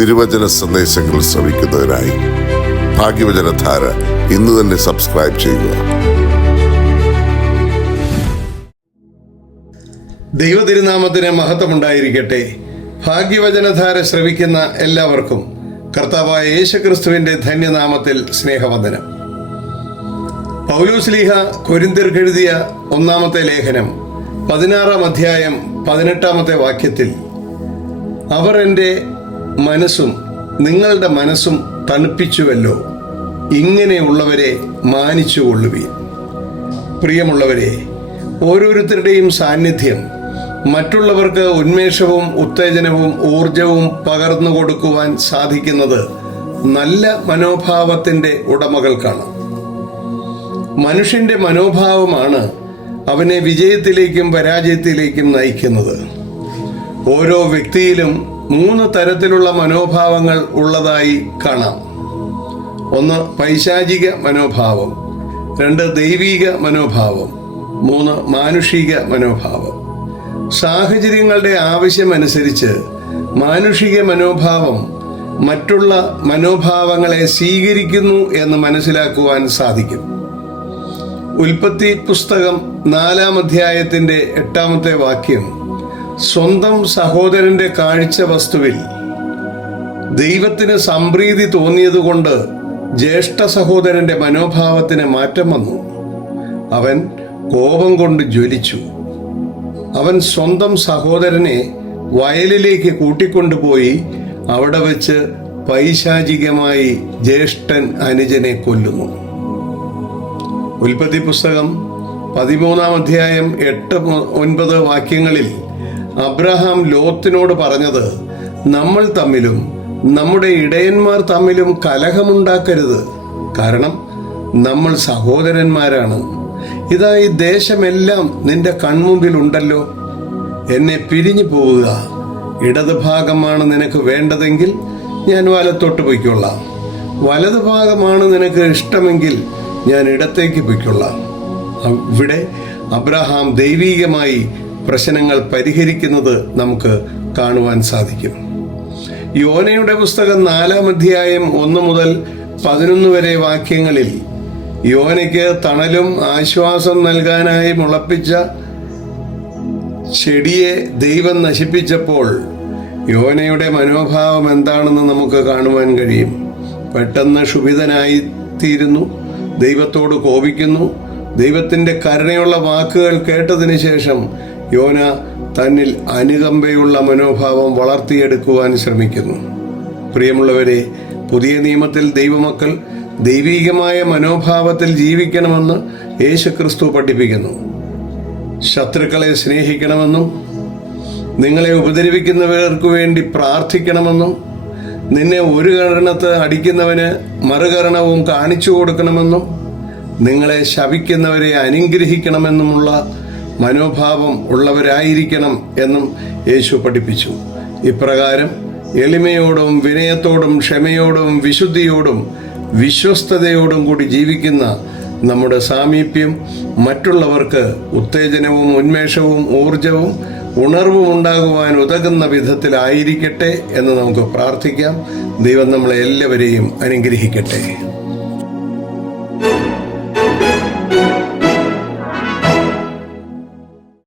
തിരുവചന സന്ദേശങ്ങൾ ശ്രവിക്കുന്നതിനായി ഭാഗ്യവചനധാര ഇന്ന് തന്നെ സബ്സ്ക്രൈബ് ചെയ്യുക. ദൈവതിരുനാമത്തിന് മഹത്വമുണ്ടായിരിക്കട്ടെ. ഭാഗ്യവചനധാര ശ്രവിക്കുന്ന എല്ലാവർക്കും കർത്താവായ യേശുക്രിസ്തുവിന്റെ ധന്യനാമത്തിൽ സ്നേഹവന്ദനം. പൗലോസ്ലീഹ കൊരിന്ത്യർക്കെഴുതിയ 1-ാമത്തെ ലേഖനം 16-ാം അധ്യായം 18-ാമത്തെ വാക്യത്തിൽ, അവർ എൻ്റെ മനസ്സും നിങ്ങളുടെ മനസ്സും തണുപ്പിച്ചുവല്ലോ, ഇങ്ങനെയുള്ളവരെ മാനിച്ചുകൊള്ളുവീൻ. പ്രിയമുള്ളവരെ, ഓരോരുത്തരുടെയും സാന്നിധ്യം മറ്റുള്ളവർക്ക് ഉന്മേഷവും ഉത്തേജനവും ഊർജവും പകർന്നു കൊടുക്കുവാൻ സാധിക്കുന്നത് നല്ല മനോഭാവത്തിൻ്റെ ഉടമകൾക്കാണ്. മനുഷ്യന്റെ മനോഭാവമാണ് അവനെ വിജയത്തിലേക്കും പരാജയത്തിലേക്കും നയിക്കുന്നത്. ഓരോ വ്യക്തിയിലും 3 തരത്തിലുള്ള മനോഭാവങ്ങൾ ഉള്ളതായി കാണാം. 1 പൈശാചിക മനോഭാവം, 2 ദൈവിക മനോഭാവം, 3 മാനുഷിക മനോഭാവം. സാഹചര്യങ്ങളുടെ ആവശ്യമനുസരിച്ച് മാനുഷിക മനോഭാവം മറ്റുള്ള മനോഭാവങ്ങളെ സ്വീകരിക്കുന്നു എന്ന് മനസ്സിലാക്കുവാൻ സാധിക്കും. ഉൽപ്പത്തി പുസ്തകം 4-ാം അധ്യായത്തിൻ്റെ 8-ാമത്തെ വാക്യം, സ്വന്തം സഹോദരന്റെ കാഴ്ച വസ്തുവിൽ ദൈവത്തിന് സംപ്രീതി തോന്നിയതുകൊണ്ട് ജ്യേഷ്ഠ സഹോദരന്റെ മനോഭാവത്തിന് മാറ്റം വന്നു. അവൻ കോപം കൊണ്ട് ജ്വലിച്ചു. അവൻ സ്വന്തം സഹോദരനെ വയലിലേക്ക് കൂട്ടിക്കൊണ്ടുപോയി അവിടെ വെച്ച് പൈശാചികമായി ജ്യേഷ്ഠൻ അനുജനെ കൊല്ലുന്നു. ഉൽപ്പത്തി പുസ്തകം 13-ാം അധ്യായം 8-9 വാക്യങ്ങളിൽ അബ്രഹാം ലോത്തിനോട് പറഞ്ഞത്, നമ്മൾ തമ്മിലും നമ്മുടെ ഇടയന്മാർ തമ്മിലും കലഹമുണ്ടാക്കരുത്, കാരണം നമ്മൾ സഹോദരന്മാരാണ്. ഇതാ ഈ ദേശമെല്ലാം നിന്റെ കൺമുമ്പിലുണ്ടല്ലോ. എന്നെ പിരിഞ്ഞു പോവുക. ഇടതുഭാഗമാണ് നിനക്ക് വേണ്ടതെങ്കിൽ ഞാൻ വലത്തോട്ട് പൊയ്ക്കൊള്ളാം, വലതുഭാഗമാണ് നിനക്ക് ഇഷ്ടമെങ്കിൽ ഞാൻ ഇടത്തേക്ക് പൊയ്ക്കൊള്ളാം. ഇവിടെ അബ്രഹാം ദൈവീകമായി പ്രശ്നങ്ങൾ പരിഹരിക്കുന്നത് നമുക്ക് കാണുവാൻ സാധിക്കും. യോനയുടെ പുസ്തകം 4-ാം അധ്യായം 1 മുതൽ 11 വരെ വാക്യങ്ങളിൽ യോനയ്ക്ക് തണലും ആശ്വാസം നൽകാനായി മുളപ്പിച്ച ചെടിയെ ദൈവം നശിപ്പിച്ചപ്പോൾ യോനയുടെ മനോഭാവം എന്താണെന്ന് നമുക്ക് കാണുവാൻ കഴിയും. പെട്ടെന്ന് ക്ഷുഭിതനായിത്തീരുന്നു, ദൈവത്തോട് കോപിക്കുന്നു. ദൈവത്തിൻ്റെ കരുണയുള്ള വാക്കുകൾ കേട്ടതിന് ശേഷം യോന തന്നിൽ അനുകമ്പയുള്ള മനോഭാവം വളർത്തിയെടുക്കുവാൻ ശ്രമിക്കുന്നു. പ്രിയമുള്ളവരെ, പുതിയ നിയമത്തിൽ ദൈവമക്കൾ ദൈവീകമായ മനോഭാവത്തിൽ ജീവിക്കണമെന്ന് യേശുക്രിസ്തു പഠിപ്പിക്കുന്നു. ശത്രുക്കളെ സ്നേഹിക്കണമെന്നും നിങ്ങളെ ഉപദ്രവിക്കുന്നവർക്ക് വേണ്ടി പ്രാർത്ഥിക്കണമെന്നും നിന്നെ ഒരു കരണത്ത് അടിക്കുന്നവന് മറുകരണവും കാണിച്ചു കൊടുക്കണമെന്നും നിങ്ങളെ ശപിക്കുന്നവരെ അനുഗ്രഹിക്കണമെന്നുമുള്ള മനോഭാവം ഉള്ളവരായിരിക്കണം എന്നും യേശു പഠിപ്പിച്ചു. ഇപ്രകാരം എളിമയോടും വിനയത്തോടും ക്ഷമയോടും വിശുദ്ധിയോടും വിശ്വസ്തയോടും കൂടി ജീവിക്കുന്ന നമ്മുടെ സാമീപ്യം മറ്റുള്ളവർക്ക് ഉത്തേജനവും ഉന്മേഷവും ഊർജവും ഉണർവും ഉണ്ടാകുവാൻ ഉതകുന്ന വിധത്തിലായിരിക്കട്ടെ എന്ന് നമുക്ക് പ്രാർത്ഥിക്കാം. ദൈവം നമ്മളെ എല്ലാവരെയും അനുഗ്രഹിക്കട്ടെ.